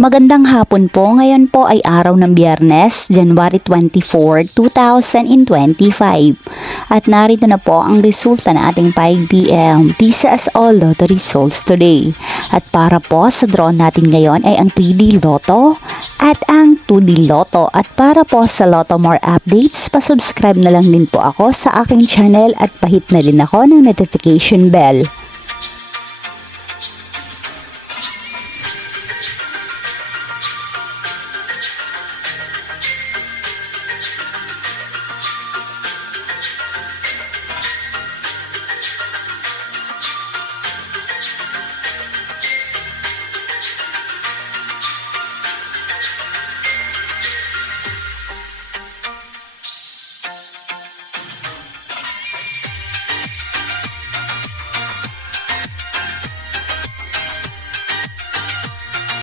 Magandang hapon po. Ngayon po ay araw ng Biyernes, January 24, 2025. At narito na po ang resulta ng ating 5 p.m. Pisa as all the results today. At para po sa draw natin ngayon ay ang 3D Lotto at ang 2D Lotto. At para po sa Lotto more updates, pasubscribe na lang din po ako sa aking channel at pahit na rin ako ng notification bell.